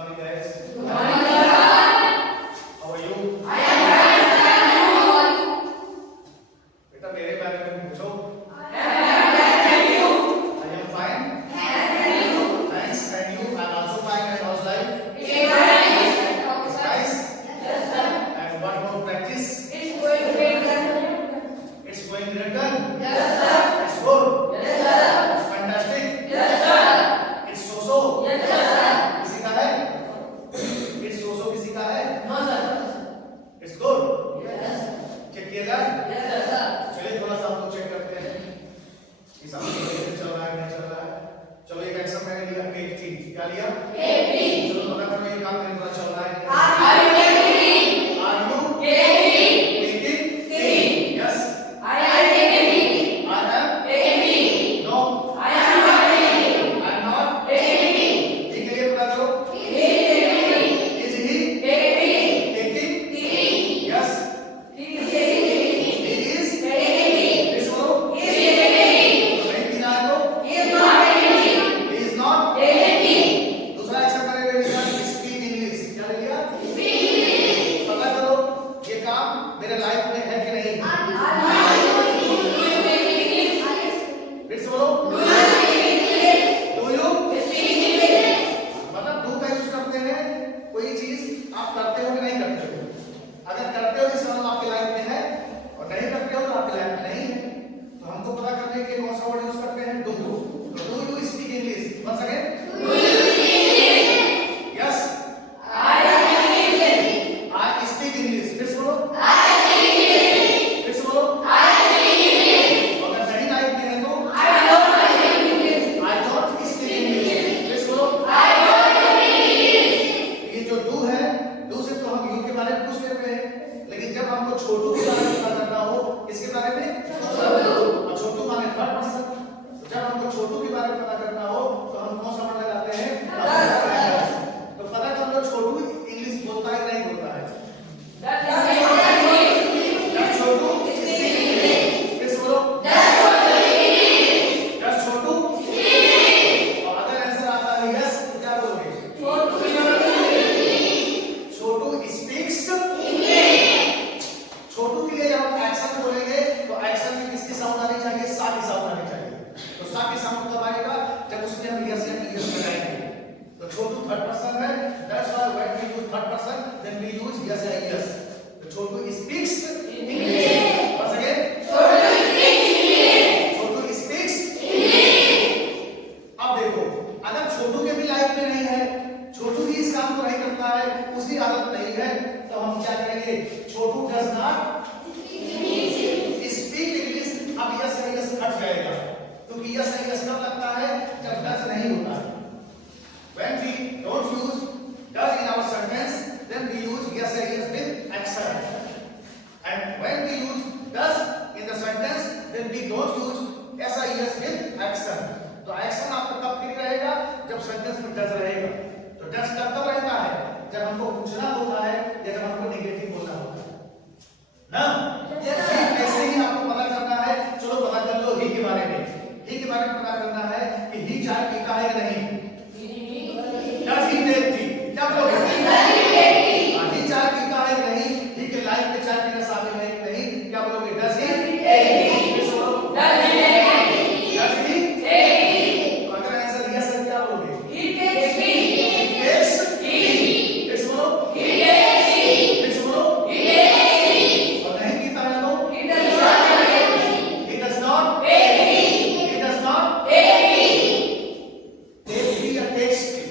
morning, guys. Good morning, sir. How are you? I am fine, sir. How are you? बेटा मेरे बारे में पूछो. I am fine, thank you. I am fine. Thank you. Thanks, and you? I am also fine. And how's life? It is nice. It's nice. Yes, sir. And what about practice? It's going great, sir. It's going great, done. Yes, sir. It's good. Yes, sir. It's fantastic. Yes, sir. It's so-so. Yes, sir. किसी का है? It's so-so किसी का है? No, sir. It's good. Yes. Check किया जाए? Yes, sir. चलिए थोड़ा सा हम लोग चेक करते हैं इस आंसर कैसे चल रहा है नहीं चल रहा है. चलो एक एक्शन मैंने लिया 18. क्या लिया? 18. चलो पता करो ये काम मेरे द्वारा चल रहा है कि नहीं. Are you taking? Are you 18. taking? Yes. I am taking. I am. Taking. No. I am not taking. I am not. Taking. ठीक है ये पता करो. He is taking. Is he Taking. taking? Taking. Yes. He is taking. He is. Taking. This बोलो. He is taking. नहीं पीना है तो. He is not taking. He is not. Taking. दूसरा एक्शन मैंने ले लिया स्पीक इंग्लिश. क्या ले लिया? Speaking. पता करो ये काम मेरे लाइफ में है कि नहीं. फिर से बोलो. Do you? मतलब do का यूज करते हैं कोई चीज आप करते हो कि नहीं करते हो. अगर करते हो इसका मतलब आपकी लाइफ में है और नहीं करते हो तो आपकी लाइफ में नहीं है. तो हमको पता करने के लिए कौन सा वर्ड यूज करते हैं? Do you. तो do you speak English? once again. Yes. I speak English. फिर से बोलो. फिर से बोलो. अगर नहीं लाइफ में है तो I don't speak English. फिर से बोलो. ये जो do है, do से तो हम you के बारे में पूछ लेते हैं, लेकिन जब हमको छोटू के बारे में पता करना हो, किसके बारे में? और छोटू माने थर्ड पर्सन. तो जब हमको छोटू के बारे में पता करना हो, तो हम कौन सा वर्ड लगाते हैं? तो पता कर लो छोटू इंग्लिश बोलता है कि नहीं बोलता है. Does छोटू फिर से बोलो. Does छोटू और अगर आंसर आता है यस तो क्या बोलोगे? छोटू स्पीक्स. छोटू के लिए जब हम एक्शन बोलेंगे तो एक्शन में किसकी साउंड आनी चाहिए? सा की साउंड आनी चाहिए. तो सा की साउंड कब आएगा? जब उसमें हम यस या यस लगाएंगे. तो छोटू थर्ड पर्सन है. That's why when we use third person then we use es या यस. तो Chhotu speaks English. once again. Chhotu speaks. अब देखो अगर छोटू के भी लाइफ में नहीं है, छोटू भी इस काम को नहीं करता है, उसकी आदत नहीं है, तो हम क्या करेंगे? छोटू डज नॉट स्पीक इंग्लिश. अब यस या यस हट जाएगा, क्योंकि यस या यस कब लगता है? जब डज नहीं होता है. When we don't use does in our sentence, then we use yes and yes with action. And when we use does in the sentence, then we don't use yes and yes with action. तो action आपका कब free रहेगा? जब sentence में does रहेगा. तो does कब रहता है? जब हमको पूछना होता है या जब हमको नेगेटिव बोलना होता है. ना? ऐसे ही आपको पता करना है. चलो पता कर लो he के बारे में. he के बारे में पता करना है कि he चाय पीता है कि नहीं. Does he take tea? क्या बोलोगे? he चाय पीता है कि नहीं? he के लाइफ में चाय पीना शामिल है कि नहीं? क्या बोलोगे? Does he? फिर से बोलो. Does he? तो अगर आंसर यस है क्या बोलोगे? He takes tea. फिर से बोलो. फिर से बोलो. और नहीं पीता है तो? He does not. Take tea या takes tea?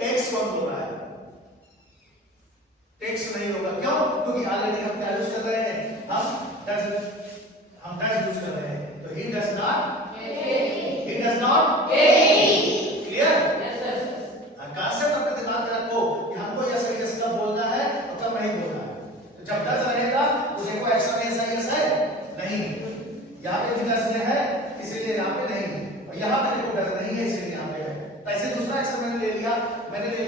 टेक्स कौन बोल रहा है? टेक्स नहीं होगा. क्यों? क्योंकि ऑलरेडी हम क्या यूज कर रहे हैं? हम डज यूज कर रहे हैं. तो he does not clear. Concept अपने दिमाग में रखो कि हमको यस यस कब बोलना है और कब नहीं बोलना है. तो जब डज रहेगा तो देखो एक्शन ऐसा यस है नहीं. यहाँ पे भी डज है इसीलिए यहाँ पे नहीं, और यहाँ पे देखो डज नहीं है इसलिए यहाँ पे है. ऐसे दूसरा एक्शन मैंने ले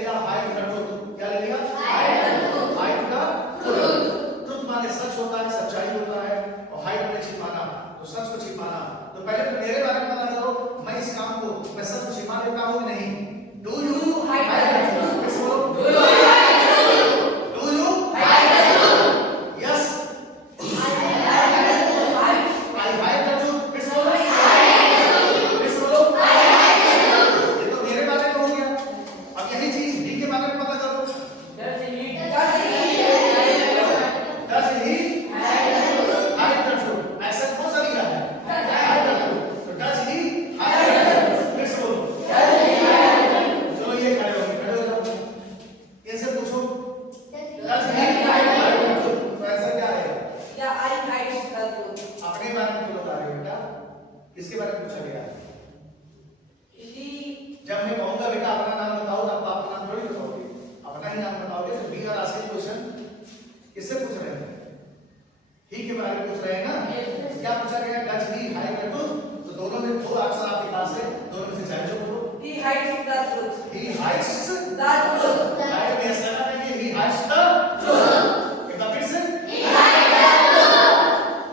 लिया हाइड द ट्रूथ. क्या ले लिया? Hide the truth. ट्रूथ माने सच होता है, सच्चाई होता है, और हाइड माने छिपाना. तो सच को छिपाना. तो पहले तो मेरे बारे में पता करो, मैं इस काम को मैं सच को छिपा देता हूँ नहीं. डू यू गया? He. जब मैं कहूंगा बेटा अपना नाम बताओ, तब आप अपना नाम थोड़ी बताओगे, अपना ही नाम बताओगे। तो बी आर आस्किंग क्वेश्चन किससे पूछ रहे हैं? ही के बारे में पूछ रहे हैं ना। क्या पूछा गया? Does he hide the truth? तो दोनों में दो आंसर आपके पास है, दोनों में से चाहे जो बोलो। He hides the truth. He hides The truth. Hide में ऐसा ना कि he hides the truth। एक बार फिर से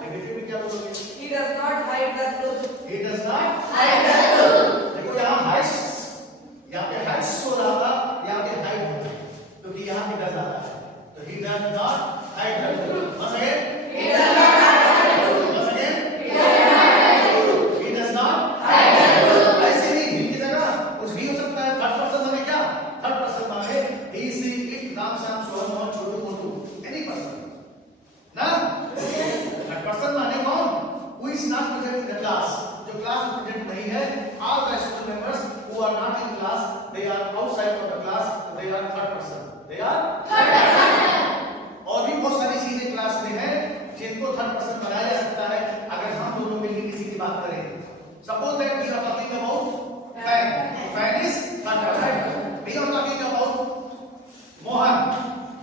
नेगेटिव में क्या बोलोगे? He does not hide the truth. He does not Hide the truth. देखो यहाँ hides, यहाँ पे hides हो रहा था, यहाँ पे hide हो रहा है, क्योंकि यहाँ पे does आ रहा है। तो he does not hide the truth। Once again, He does not hide the truth. once again, He does not hide the truth. he does not Hide the truth. ऐसे ही he की जगह कुछ भी हो सकता है। थर्ड पर्सन माने क्या? थर्ड पर्सन माने he, she, it, Ram, Shyam, Sohan, Mohan, Chhotu, Motu, any person ना। थर्ड पर्सन माने कौन? Who is not present in the class, जो क्लास में प्रेजेंट नहीं है। All the student members who are not in class, they are outside of the class, they are third person, they are Third person. और भी बहुत सारी चीजें class में है जिनको थर्ड पर्सन बनाया जा सकता है अगर हम दोनों मिलकर किसी की बात करें। Suppose that we are talking about fan, fan is third person. We are talking about Mohan,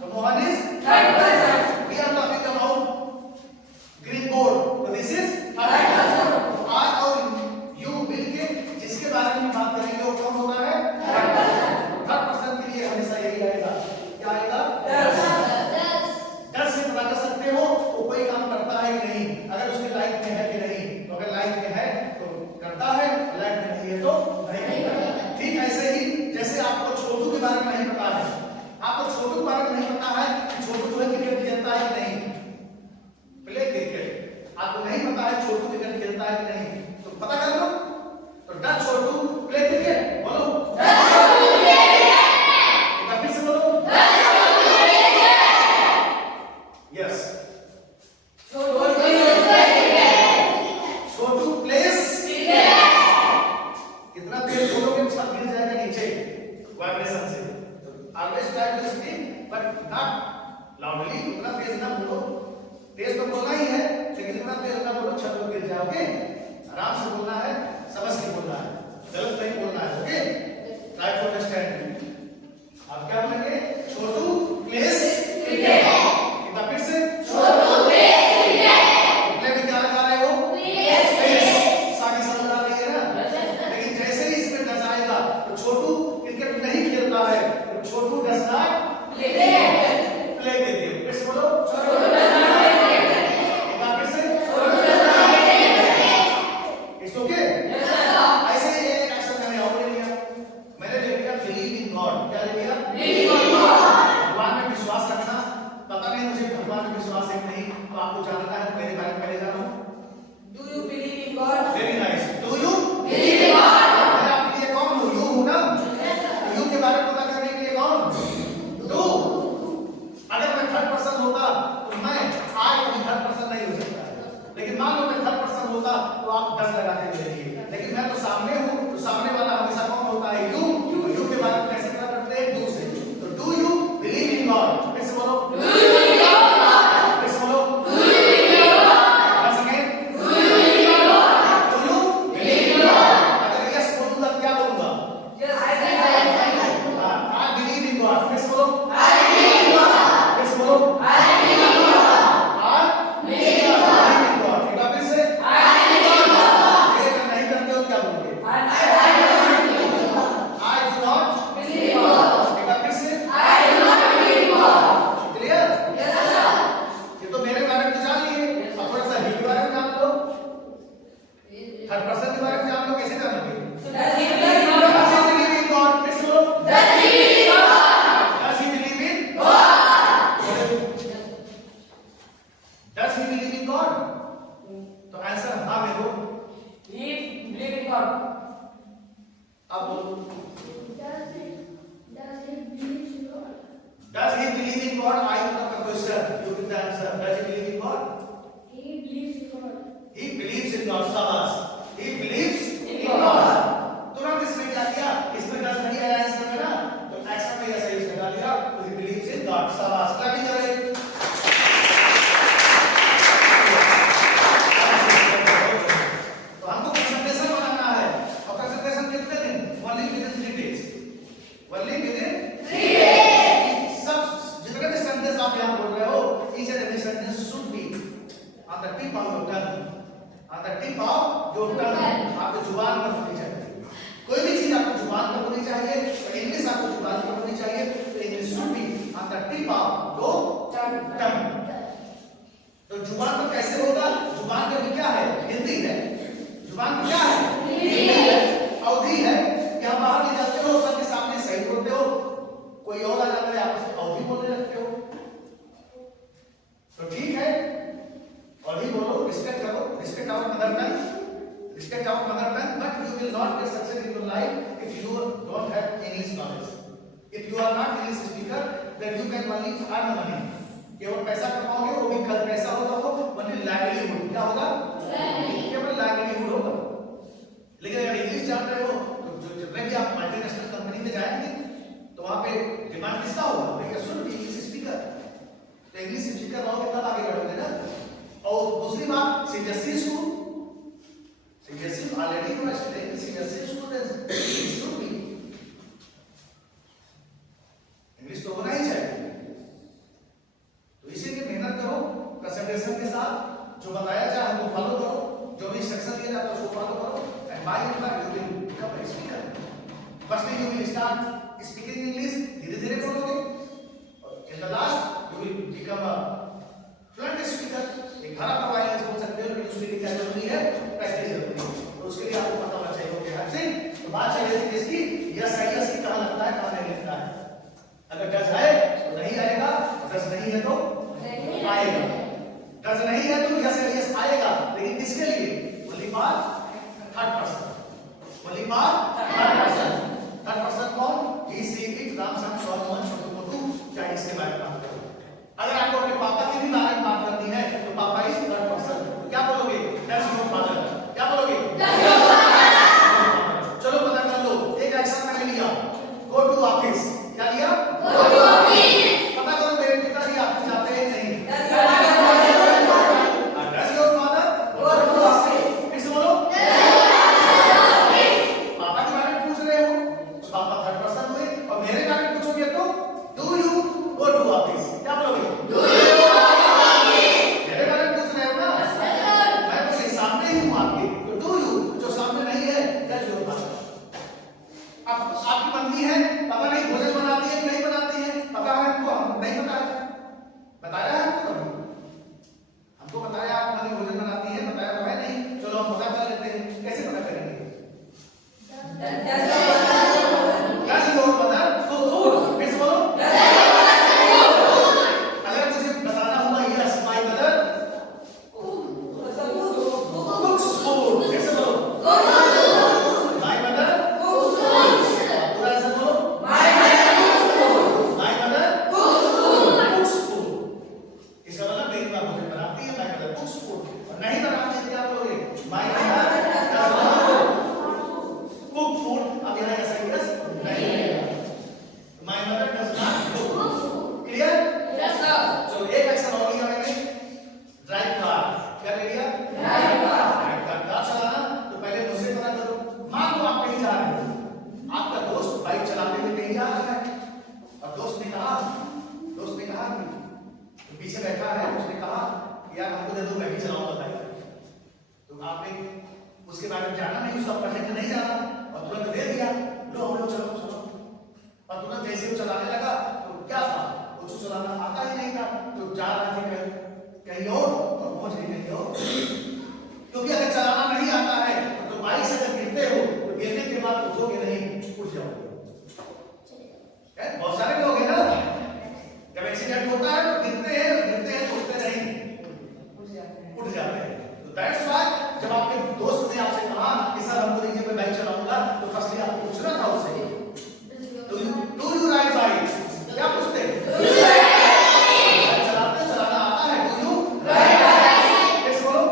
तो Mohan is Third person. We are talking about green board, तो दिस इज Third person. आज और यू मिलके जिसके बारे में बात करेंगे वो कौन होता है? Third person. थर्ड पर्सन के लिए हमेशा यही आएगा। क्या आएगा? Does. डर से पता कर सकते हो वो कोई काम करता है कि नहीं, अगर उसकी लाइफ में है कि नहीं। तो अगर लाइफ में है तो करता है, लाइफ में नहीं है तो नहीं करता। ठीक ऐसे ही जैसे आपको छोटू के बारे में नहीं पता है, आपको छोटू के बारे में नहीं पता है कि छोटू जो है क्रिकेट खेलता है कि नहीं, प्ले क्रिकेट आपको नहीं पता है छोटू क्रिकेट खेलता है कि नहीं, तो पता कर लो। तो डर छोटू प्ले क्रिकेट, बोलो एक बार फिर से बोलो। Yes, Chotu is cricket. Chhotu plays. Cricket. कितना तेज बोलोगे छत गिर जाएगा नीचे वाइब्रेशन से। Always try to speak but not loudly, उतना तेज ना बोलो। तेज तो बोलना ही है लेकिन इतना तेज ना बोलो छत पर गिर जाओगे। आराम से बोलना है, समझ के बोलना है, गलत नहीं बोलना है। Okay, try to understand. आप क्या बोलेंगे? Chhotu plays Cricket. एक बार फिर से। Chotu plays cricket. प्ले में क्या लगा रहे हो? Plays place cricket. सारी समझ आ रही है ना। लेकिन जैसे ही इसमें डज आएगा तो छोटू क्रिकेट नहीं खेलता है, तो Chhotu does not Play cricket. Play cricket. फिर से बोलो। Chotu does not play cricket. एक बार फिर से। Chotu does not play cricket. It's okay. Yes, sir. ऐसे ही एक एक्शन मैंने और ले लिया, मैंने ले लिया बिलीव इन गॉड। क्या ले लिया? Believe in God. भगवान में विश्वास रखना। पता नहीं मुझे भगवान में विश्वास है कि नहीं, तो आपको जानना है, मेरे बारे में पहले जानो। Do you believe in God? Very nice. Do you Believe in God. मैं आपके लिए कौन हूँ? यू हूँ ना। यू के बारे में पता करने के लिए कौन? डू। अगर मैं थर्ड पर्सन होता तो मैं आज कभी थर्ड पर्सन नहीं हो सकता, लेकिन मान लो मैं थर्ड पर्सन होता तो आप डर लगाते मिलेंगे, लेकिन मैं तो सामने हूँ, तो सामने वाला हमेशा कौन होता है? यू। यू के बारे में कैसे पता करते हैं? डू से। तो do you believe in God? फिर से बोलो। Do you believe in God? फिर से बोलो। Do you believe in God? Once again, Do you believe in God? do you Believe in God. अगर यस बोलूंगा तो क्या बोलूंगा? Yes, I believe. I believe in God। फिर से बोलो। I believe in God. फिर से बोलो। I believe in God. I Believe in God. believe in God। एक बार फिर से। I believe in God. ये अगर नहीं करते हो क्या बोलोगे? And I do not believe in God. I do not Believe in God. एक बार फिर से। I do not believe in God. Clear? Yes, sir. ये तो मेरे बारे में जान लिए, अब थोड़ा सा ही के बारे में जान लो। थर्ड पर्सन के बारे में जान लो, कैसे जानोगे? Does he believe in Does God? he believe in God? फिर से बोलो। Does he believe in God? Does he believe in God. Does he believe in God? तो आंसर हाँ में हो। He believe in God. अब बोलो। Does he believe in God? Does he believe in God? I put up a question. You give the answer. Does he believe in God? He believes in God. He believes in God. शाबाश। He believes In in God. God. तुरंत इसमें क्या किया? इसमें does नहीं आया answer में ना, तो एक्शन में ऐसा ही लगा दिया। तो he believes in God. शाबाश। क्लैपिंग करें। तो हमको प्रेजेंटेशन बनाना जुबान पर कैसे होगा? जुबान का भी क्या है? हिंदी है। जुबान क्या है? हिंदी है। अवधि है। यहाँ बाहर ले जाते हो, सबके सामने सही बोलते हो, कोई और आ जाता है आपस में अवधि बोलने लगते हो, तो ठीक है, अवधि बोलो, रिस्पेक्ट करो, respect our mother tongue, respect our mother tongue, but you will not get success in your life if you don't have English knowledge. If you are not English speaker, then you can only earn money. केवल पैसा कमाओगे, वो भी कल पैसा होगा, वो only livelihood। क्या होगा? केवल livelihood होगा। लेकिन अगर इंग्लिश जान रहे हो, तो जितने भी आप मल्टीनेशनल कंपनी में जाएंगे, तो वहाँ पे डिमांड किसका होगा? भैया सुन, इंग्लिश स्पीकर। तो इंग्लिश स्पीकर रहोगे तब आगे बढ़ोगे ना। और दूसरी बात, CBSE school, CBSE already you are studying CBSE students, English तो होना ही चाहिए। तो इसीलिए मेहनत करो, कंसंट्रेशन के साथ, जो बताया जाए हमको फॉलो करो, जो भी इंस्ट्रक्शन दिया जाता है उसको फॉलो करो, and by and by you will become a speaker. First you will start speaking English, धीरे धीरे बोलोगे, और in the last you will become a fluent speaker. एक धारा प्रवाह इंग्लिश बोल सकते हो, लेकिन उसके लिए क्या जरूरी है? प्रैक्टिस जरूरी है। तो उसके लिए आपको पता होना चाहिए। ओके, हर से तो बात चल रही थी किसकी? यस आई एस की, कहां लगता है, कहां नहीं लगता है। अगर डज है तो नहीं आएगा, डज नहीं है तो आएगा। डज नहीं है तो यस यस आएगा, लेकिन किसके लिए? Only for third person. Only for third person. Third person कौन? He she it, Ram Shyam Solomon Chhotu Motu, चाहे इसके बारे में बात करो। अगर आपको अपने पापा की भी बारे में बात करनी है तो पापा इज थर्ड पर्सन। क्या बोलोगे? Does your father. क्या बोलोगे? Does your father. चलो पता कर लो। एक एक्शन मैंने लिया, गो टू ऑफिस। क्या लिया? Go to office. पता करो मेरे पिताजी ऑफिस जाते हैं नहीं? Does your father go to office. फिर से बोलो, पापा के बारे में पूछ रहे हो तो पापा थर्ड पर्सन हुए, और मेरे बारे में पूछोगे तो do you go to office. क्या बोलोगे? Do you go to office. मेरे बारे में पूछ रहे हो ना, मैं तो सामने ही हूं आपके, तो डू यू, जो सामने नहीं है, डज योर फादर। अब आपकी मम्मी है, पता नहीं भोजन बनाती है नहीं बनाती है, पता है हमको, हम नहीं पता है, बताया है हमको कभी? हमको बताया आप मम्मी भोजन बनाती है, बताया तो है नहीं। चलो हम पता कर लेते हैं, कैसे पता करेंगे? Does your mother cook food. फिर से बोलो, अगर मुझे बताना हुआ यस माय मदर कुक्स फूड। फिर से बोलो, माय मदर कुक्स फूड। पूरा ऐसा बोलो, माय मदर कुक्स फूड। इसका मतलब मेरी मां भोजन बनाती है, माय मदर कुक्स फूड। और नहीं बनाती है क्या बोलोगे? My mother cook food. अब यहाँ ऐसा यस नहीं है, my mother does not cook. Clear? Yes sir. चलो एक एक्शन और लिया मैंने, ड्राइव कार। क्या ले लिया? Drive car. कार चलाना तो पहले मुझसे पता करो। मान लो आप कहीं जा रहे हो, आपका दोस्त बाइक चलाते हुए कहीं जा रहा है, और दोस्त ने कहा कि तो पीछे बैठा है, उसने कहा यार हमको दे दो, मैं भी चलाऊंगा बाइक। तो आपने उसके बारे में जाना नहीं, उसका प्रोजेक्ट नहीं जाना, और तुरंत दे दिया, लो हम लोग चलो चलो। और तुरंत जैसे वो चलाने लगा तो क्या था, उसको चलाना आता ही नहीं था, तो जा रहे थे कहीं और पहुंच गए कहीं और। क्योंकि अगर चलाना नहीं आता है तो बाइक से जब गिरते हो तो गिरने के बाद उठोगे नहीं, उठ जाओगे। बहुत सारे लोग हैं ना, जब एक्सीडेंट होता है तो गिरते हैं तो उठते नहीं, उठ जाते हैं। तो दैट्स व्हाई जब आपके दोस्त ने आपसे कहा कि सर हमको दीजिए, मैं बाइक चलाऊंगा, तो फर्स्टली आपको पूछना था उससे, डू यू राइड बाइक? क्या पूछते? चलाते चलाना आता है, डू यू राइड बाइक? कैसे बोलो?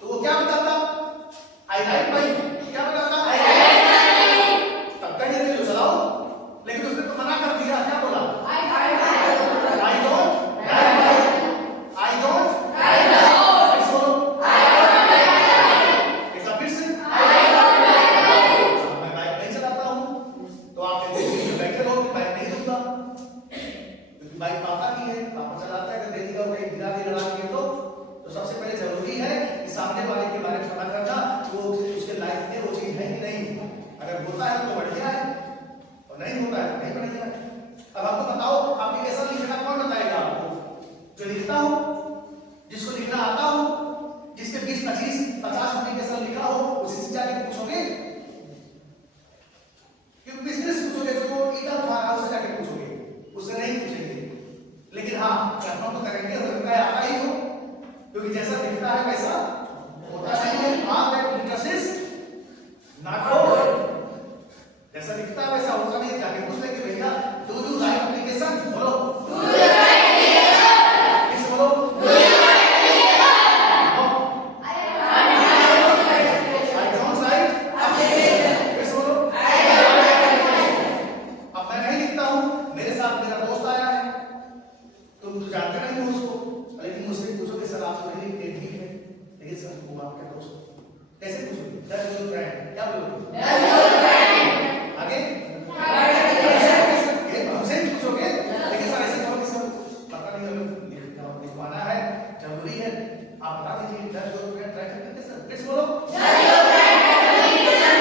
तो वो क्या बताता? I ride bike. क्या बताता? I ride bike. तब कहीं नहीं तो चलाओ, लेकिन उसने तो मना कर दिया। क्या बोला? I don't ride bike. I don't ride bike. कैसे बोलो? I don't ride bike. ऐसा फिर से I don't ride bike. Does your friend? क्या बोलोगे? Does your friend? आगे? ये हमसे ही पूछोगे, लेकिन सर ऐसे कहो कि सर पता नहीं हमें लिखवाना है, जरूरी है, आप बता दीजिए। Does your friend try to listen? Please बोलो। Does your friend listen?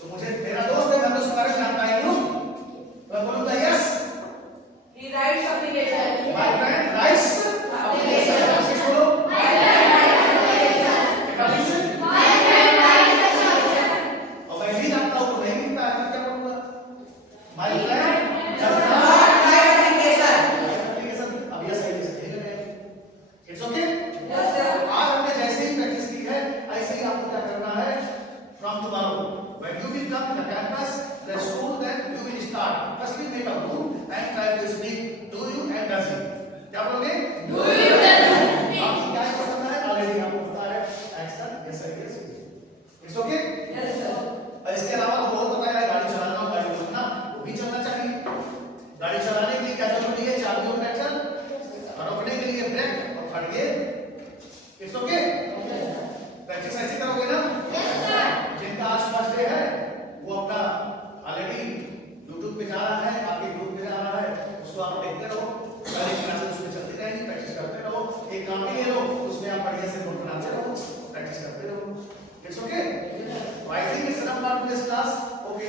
तो मुझे मेरा दोस्त है, मैं तो उसके बारे में जानता ही हूँ, मैं बोलूँगा yes. He writes application. My friend writes application. Please बोलो। My friend writes application. Listen. My friend writes application. और मैं नहीं जानता हूँ, तो नहीं लिखता है, मैं क्या बोलूँगा? My friend does Not not write application. application. अब ये सही लगेगा। It's okay? Yes, sir. आज हमने जैसे ही प्रैक्टिस की है, ऐसे ही आपको क्या करना है? From tomorrow, when you will come to the campus, the school, then you will start. Firstly, make a group and try to speak. Do you and does you? क्या बोलोगे? Do you does you? आपको क्या पसंद है? Already आपको पता है. Action, yes sir, yes. It's okay? Yes, sir. और इसके अलावा तो बहुत पता है, गाड़ी चलाना और गाड़ी रोकना वो भी चलना चाहिए। गाड़ी चलाने के लिए क्या जरूरी है? चाबी और पेट्रोल, और रोकने के लिए ब्रेक और third gear. It's okay? Practice ऐसे करोगे ना? जिनका आज फर्स्ट डे है वो अपना ऑलरेडी YouTube पे जा रहा है, आपके ग्रुप में जा रहा है, उसको आप देखते रहो, पहले क्लासेस उसमें चलती रहेंगी, प्रैक्टिस करते रहो। एक कॉपी ले लो, उसमें आप बढ़िया से नोट बनाते रहो, प्रैक्टिस करते रहो। It's okay? I think it's enough for this class. Okay.